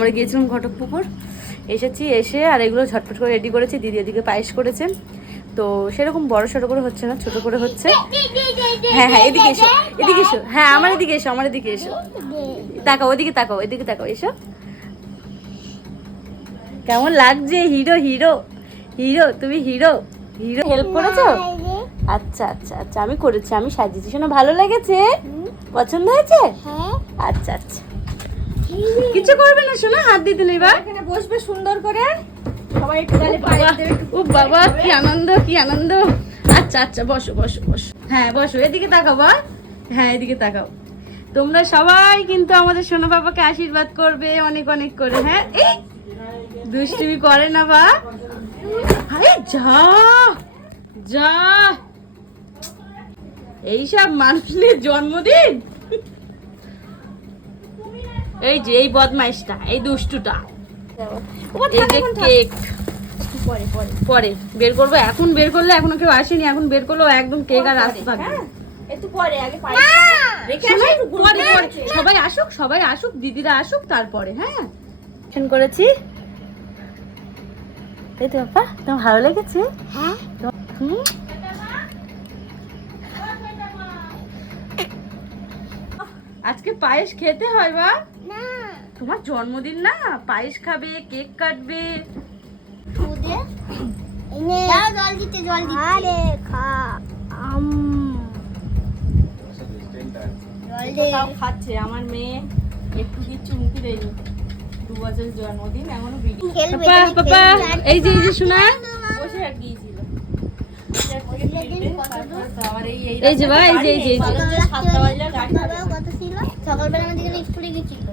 আমরা গিয়েছিলাম ঘটকপুকুর, এসেছি, এসে আর এগুলো ঝটপট করে রেডি করেছি। দিদি এদিকে পায়েস করেছে, তো সেরকম বড় সড়ো করে হচ্ছে না, ছোট করে হচ্ছে। হ্যাঁ হ্যাঁ, এদিকে এসো, এদিকে এসো। হ্যাঁ, আমার এদিকে এসো, আমার এদিকে এসো। তাকাও, ওইদিকে তাকাও, এদিকে তাকাও, এসো। কেমন লাগছে? হিরো হিরো হিরো, তুমি হিরো হিরো। হেল্প করেছো? আচ্ছা আচ্ছা আচ্ছা, আমি করেছি, আমি সাজিয়েছি। শোনো, ভালো লেগেছে? পছন্দ হয়েছে? আচ্ছা আচ্ছা, কিছু করবে না শোনো, হাত দিতে নেই। বা এখানে বসবে সুন্দর করে, সবাই একটু গালে পায়ে দেবে। ও বাবা, কি আনন্দ, কি আনন্দ। আচ্ছা আচ্ছা, বসো বসো বসো। হ্যাঁ বসো, এদিকে তাকাও বা। হ্যাঁ, এদিকে তাকাও। তোমরা সবাই কিন্তু আমাদের সোনা বাবাকে আশীর্বাদ করবে অনেক অনেক করে। হ্যাঁ, এই দুষ্টুমি করে না বা। আরে যা যা, এইসব মানুষের জন্মদিন। এই যে এই বদমাইশটা, এই দুষ্টুটা, এই যে কেক পরে পরে পরে বের করবো। এখন বের করলে এখনো কেউ আসেনি, এখন বের করলেও একদম কেক আর আসতে থাকবে। হ্যাঁ, একটু পরে আগে পায়ে রেখে আসো, একটু পরে ঘুরতে পরে যাচ্ছে। সবাই আসুক, সবাই আসুক, দিদিরা আসুক, তারপরে। হ্যাঁ, ফোন করেছি। এই তো বাবা, তোমার ভালো লেগেছে? হ্যাঁ, হুম। আজকে পায়েস খেতে হয় বা। না তোমার জন্মদিন না, পায়েস খাবে, কেক কাটবে। দুধে এনে দাও, জল দিতে, জল দিতে। আরে খা জল দে। তাও খাচ্ছে আমার মেয়ে, একটু কিচ্ছু মুখে দেয়নি। 2 বছরের জন্মদিন, এখনো বিড়ি খেলবে পাপা তুমি, পাপা, খেলবে। এই যে শোনা, বসে আর গিয়েছিল। এই যে বা, এই যে এই যে এই যে। কলেজে 7টা বাজলে গাড়ি বাবাও কত ছিল? সকালবেলা আমাদের স্কুলে গেছিল।